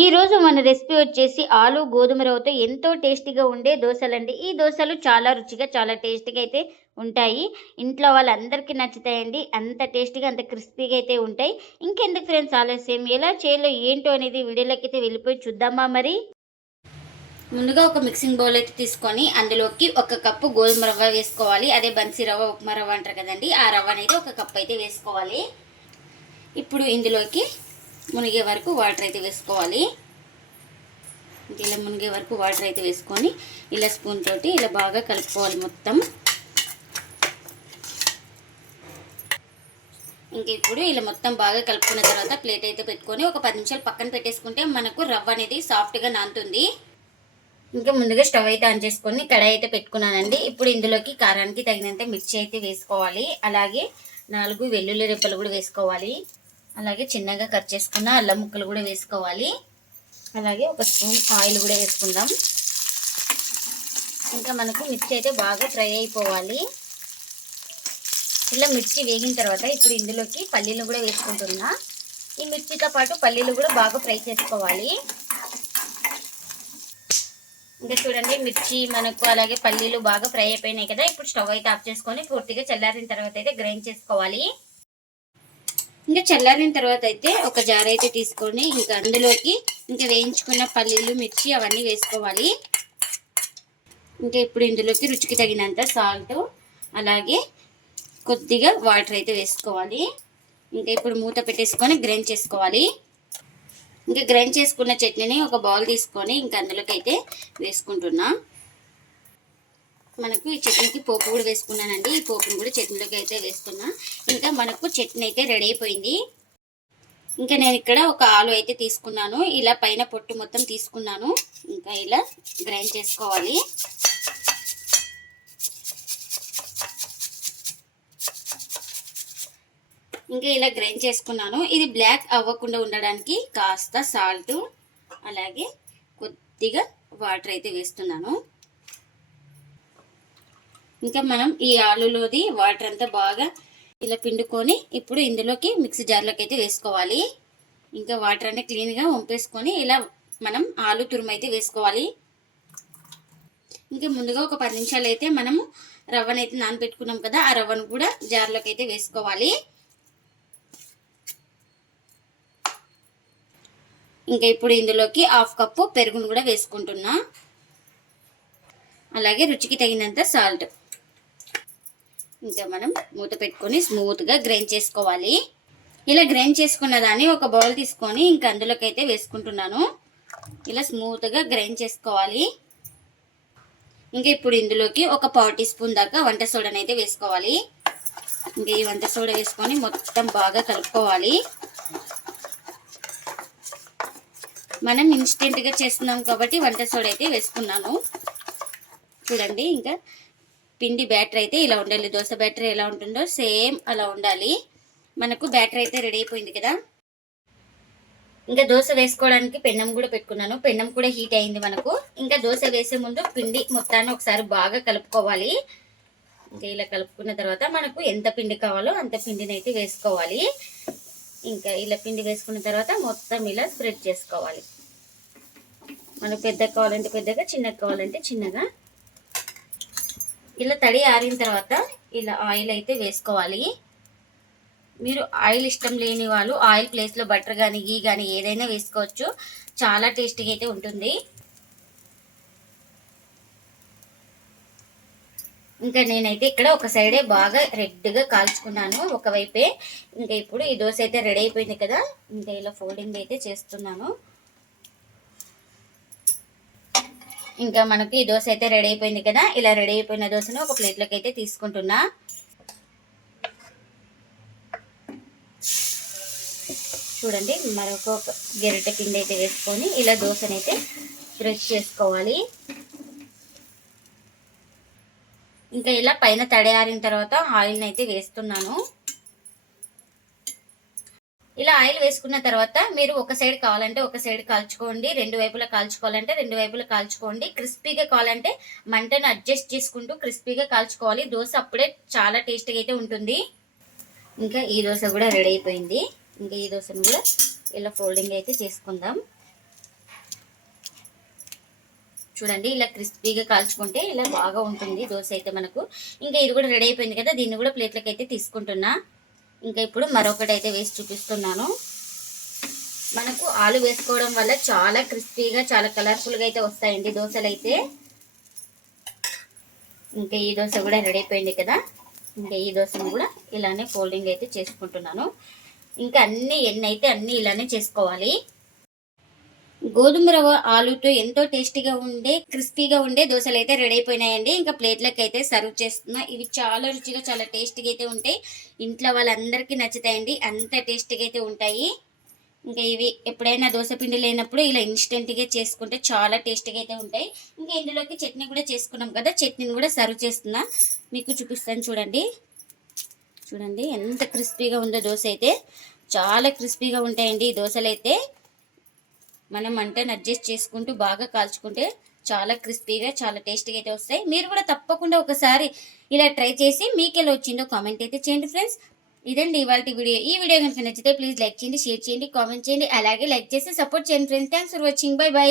ఈరోజు మన రెసిపీ వచ్చేసి ఆలు గోధుమ రవ్వతో ఎంతో టేస్టీగా ఉండే దోశలండి. ఈ దోశలు చాలా రుచిగా, చాలా టేస్టీగా అయితే ఉంటాయి. ఇంట్లో వాళ్ళందరికీ నచ్చుతాయండి. అంత టేస్టీగా, అంత క్రిస్పీగా అయితే ఉంటాయి. ఇంకెందుకు ఫ్రెండ్స్ ఆలస్యం, ఎలా చేయాలో ఏంటో అనేది వీడియోలోకి అయితే వెళ్ళిపోయి చూద్దామా మరి. ముందుగా ఒక మిక్సింగ్ బౌల్ అయితే తీసుకొని అందులోకి 1 కప్పు గోధుమ రవ్వ వేసుకోవాలి. అదే బన్సీ రవ్వ, ఉప్మా రవ్వ అంటారు కదండి. ఆ రవ్వనైతే 1 కప్పు అయితే వేసుకోవాలి. ఇప్పుడు ఇందులోకి మునిగే వరకు వాటర్ అయితే వేసుకోవాలి. ఇలా మునిగే వరకు వాటర్ అయితే వేసుకొని ఇలా స్పూన్ తోటి ఇలా బాగా కలుపుకోవాలి మొత్తం. ఇంక ఇప్పుడు ఇలా మొత్తం బాగా కలుపుకున్న తర్వాత ప్లేట్ అయితే పెట్టుకొని ఒక 10 నిమిషాలు పక్కన పెట్టేసుకుంటే మనకు రవ్వ అనేది సాఫ్ట్గా నానుతుంది. ఇంకా ముందుగా స్టవ్ అయితే ఆన్ చేసుకొని కడాయి అయితే పెట్టుకున్నానండి. ఇప్పుడు ఇందులోకి కారానికి తగినంత మిర్చి అయితే వేసుకోవాలి. అలాగే 4 వెల్లుల్లి రెబ్బలు కూడా వేసుకోవాలి. అలాగే చిన్నగా కట్ చేసుకున్న అల్లం ముక్కలు కూడా వేసుకోవాలి. అలాగే 1 స్పూన్ ఆయిల్ కూడా వేసుకుందాం. ఇంకా మనకు మిర్చి అయితే బాగా ఫ్రై అయిపోవాలి. ఇలా మిర్చి వేగిన తర్వాత ఇప్పుడు ఇందులోకి పల్లీలు కూడా వేసుకుంటున్నా. ఈ మిర్చితో పాటు పల్లీలు కూడా బాగా ఫ్రై చేసుకోవాలి. ఇంకా చూడండి మిర్చి మనకు అలాగే పల్లీలు బాగా ఫ్రై అయిపోయినాయి కదా. ఇప్పుడు స్టవ్ అయితే ఆఫ్ చేసుకొని పూర్తిగా చల్లారిన తర్వాత అయితే గ్రైండ్ చేసుకోవాలి. ఇంకా చల్లారిన తర్వాత అయితే ఒక జార్ అయితే తీసుకొని ఇంకా అందులోకి ఇంకా వేయించుకున్న పల్లీలు, మిర్చి అవన్నీ వేసుకోవాలి. ఇంకా ఇప్పుడు ఇందులోకి రుచికి తగినంత సాల్ట్, అలాగే కొద్దిగా వాటర్ అయితే వేసుకోవాలి. ఇంకా ఇప్పుడు మూత పెట్టేసుకొని గ్రైండ్ చేసుకోవాలి. ఇంకా గ్రైండ్ చేసుకున్న చట్నీని ఒక బౌల్ తీసుకొని ఇంకా అందులోకి అయితే వేసుకుంటున్నా. మనకు ఈ చట్నీకి పోపు కూడా వేసుకున్నానండి. ఈ పోపును కూడా చట్నీలోకి అయితే వేస్తున్నా. ఇంకా మనకు చట్నీ అయితే రెడీ అయిపోయింది. ఇంకా నేను ఇక్కడ ఒక ఆలు అయితే తీసుకున్నాను. ఇలా పైన పొట్టు మొత్తం తీసుకున్నాను. ఇంకా ఇలా గ్రైండ్ చేసుకోవాలి. ఇంకా ఇలా గ్రైండ్ చేసుకున్నాను. ఇది బ్లాక్ అవ్వకుండా ఉండడానికి కాస్త సాల్ట్, అలాగే కొద్దిగా వాటర్ అయితే వేస్తున్నాను. ఇంకా మనం ఈ ఆలులోది వాటర్ అంతా బాగా ఇలా పిండుకొని ఇప్పుడు ఇందులోకి మిక్సీ జార్లోకి అయితే వేసుకోవాలి. ఇంకా వాటర్ అన్నీ క్లీన్గా వంపేసుకొని ఇలా మనం ఆలు తురుము అయితే వేసుకోవాలి. ఇంకా ముందుగా ఒక 10 నిమిషాలు అయితే మనము రవ్వనైతే నానబెట్టుకున్నాం కదా, ఆ రవ్వను కూడా జార్లోకి అయితే వేసుకోవాలి. ఇంకా ఇప్పుడు ఇందులోకి 1/2 కప్పు పెరుగును కూడా వేసుకుంటున్నా. అలాగే రుచికి తగినంత సాల్ట్. ఇంకా మనం మూత పెట్టుకొని స్మూత్గా గ్రైండ్ చేసుకోవాలి. ఇలా గ్రైండ్ చేసుకున్న దాన్ని ఒక బౌల్ తీసుకొని ఇంకా అందులోకి అయితే వేసుకుంటున్నాను. ఇలా స్మూత్గా గ్రైండ్ చేసుకోవాలి. ఇంకా ఇప్పుడు ఇందులోకి ఒక 1/4 టీ స్పూన్ దాకా వంట సోడాని అయితే వేసుకోవాలి. ఇంకా ఈ వంట సోడా వేసుకొని మొత్తం బాగా కలుపుకోవాలి. మనం ఇన్స్టెంట్గా చేస్తున్నాం కాబట్టి వంట సోడా అయితే వేసుకున్నాను. చూడండి ఇంకా పిండి బ్యాటర్ అయితే ఇలా ఉండాలి. దోశ బ్యాటర్ ఎలా ఉంటుందో సేమ్ అలా ఉండాలి. మనకు బ్యాటర్ అయితే రెడీ అయిపోయింది కదా. ఇంకా దోశ వేసుకోవడానికి పెన్నం కూడా పెట్టుకున్నాను. పెన్నం కూడా హీట్ అయింది మనకు. ఇంకా దోశ వేసే ముందు పిండి మొత్తాన్ని ఒకసారి బాగా కలుపుకోవాలి. ఇంకా ఇలా కలుపుకున్న తర్వాత మనకు ఎంత పిండి కావాలో అంత పిండిని అయితే వేసుకోవాలి. ఇంకా ఇలా పిండి వేసుకున్న తర్వాత మొత్తం ఇలా స్ప్రెడ్ చేసుకోవాలి. మనకు పెద్దగా కావాలంటే పెద్దగా, చిన్నగా కావాలంటే చిన్నగా. ఇలా తడి ఆరిన తర్వాత ఇలా ఆయిల్ అయితే వేసుకోవాలి. మీరు ఆయిల్ ఇష్టం లేని వాళ్ళు ఆయిల్ ప్లేస్లో బటర్ కానీ, గీ కానీ ఏదైనా వేసుకోవచ్చు. చాలా టేస్టీగా అయితే ఉంటుంది. ఇంకా నేనైతే ఇక్కడ ఒక సైడే బాగా రెడ్గా కాల్చుకున్నాను ఒకవైపే. ఇంకా ఇప్పుడు ఈ దోశ అయితే రెడీ అయిపోయింది కదా. ఇంకా ఇలా ఫోల్డింగ్ అయితే చేస్తున్నాను. ఇంకా మనకి ఈ దోశ అయితే రెడీ అయిపోయింది కదా. ఇలా రెడీ అయిపోయిన దోశను ఒక ప్లేట్లోకి అయితే తీసుకుంటున్నా. చూడండి మరొక గెరిట కింద అయితే వేసుకొని ఇలా దోశనైతే ప్రెస్ చేసుకోవాలి. ఇంకా ఇలా పైన తడి ఆరిన తర్వాత ఆయిల్ని అయితే వేస్తున్నాను. ఇలా ఆయిల్ వేసుకున్న తర్వాత మీరు ఒక సైడ్ కావాలంటే ఒక సైడ్ కాల్చుకోండి, 2 వైపులా కాల్చుకోవాలంటే 2 వైపులా కాల్చుకోండి. క్రిస్పీగా కావాలంటే మంటను అడ్జస్ట్ చేసుకుంటూ క్రిస్పీగా కాల్చుకోవాలి. దోశ అప్పుడే చాలా టేస్టీగా అయితే ఉంటుంది. ఇంకా ఈ దోశ కూడా రెడీ అయిపోయింది. ఇంకా ఈ దోశను కూడా ఇలా ఫోల్డింగ్ అయితే చేసుకుందాం. చూడండి ఇలా క్రిస్పీగా కాల్చుకుంటే ఇలా బాగా ఉంటుంది దోశ అయితే మనకు. ఇంకా ఇది కూడా రెడీ అయిపోయింది కదా, దీన్ని కూడా ప్లేట్లకి అయితే తీసుకుంటున్నా. ఇంకా ఇప్పుడు మరొకటి అయితే వేసి చూపిస్తున్నాను. మనకు ఆలు వేసుకోవడం వల్ల చాలా క్రిస్పీగా చాలా కలర్ఫుల్గా అయితే వస్తాయండి దోశలు అయితే. ఇంకా ఈ దోశ కూడా రెడీ అయిపోయింది కదా, ఇంకా ఈ దోశను కూడా ఇలానే ఫోల్డింగ్ అయితే చేసుకుంటున్నాను. ఇంకా ఎన్ని అయితే అన్నీ ఇలానే చేసుకోవాలి. గోధుమ రవ్వ ఆలుతో ఎంతో టేస్టీగా ఉండే క్రిస్పీగా ఉండే దోశలు అయితే రెడీ అయిపోయినాయండి. ఇంకా ప్లేట్లకు అయితే సర్వ్ చేస్తున్నా. ఇవి చాలా రుచిగా చాలా టేస్టీగా అయితే ఉంటాయి. ఇంట్లో వాళ్ళందరికీ నచ్చుతాయండి, అంత టేస్టీగా అయితే ఉంటాయి. ఇంకా ఇవి ఎప్పుడైనా దోశ పిండి లేనప్పుడు ఇలా ఇన్స్టెంట్గా చేసుకుంటే చాలా టేస్టీగా అయితే ఉంటాయి. ఇంకా ఇందులోకి చట్నీ కూడా చేసుకున్నాం కదా, చట్నీని కూడా సర్వ్ చేస్తున్నా, మీకు చూపిస్తాను చూడండి. చూడండి ఎంత క్రిస్పీగా ఉందో దోశ అయితే. చాలా క్రిస్పీగా ఉంటాయండి ఈ దోశలు అయితే. మనం మంటను అడ్జస్ట్ చేసుకుంటూ బాగా కాల్చుకుంటే చాలా క్రిస్పీగా చాలా టేస్టీగా అయితే వస్తాయి. మీరు కూడా తప్పకుండా ఒకసారి ఇలా ట్రై చేసి మీకు ఎలా వచ్చిందో కామెంట్ అయితే చేయండి ఫ్రెండ్స్. ఇదండి ఇవాళ వీడియో. ఈ వీడియో కనుక నచ్చితే ప్లీజ్ లైక్ చేయండి, షేర్ చేయండి, కామెంట్ చేయండి, అలాగే లైక్ చేసి సపోర్ట్ చేయండి friends. Thanks for watching. By by.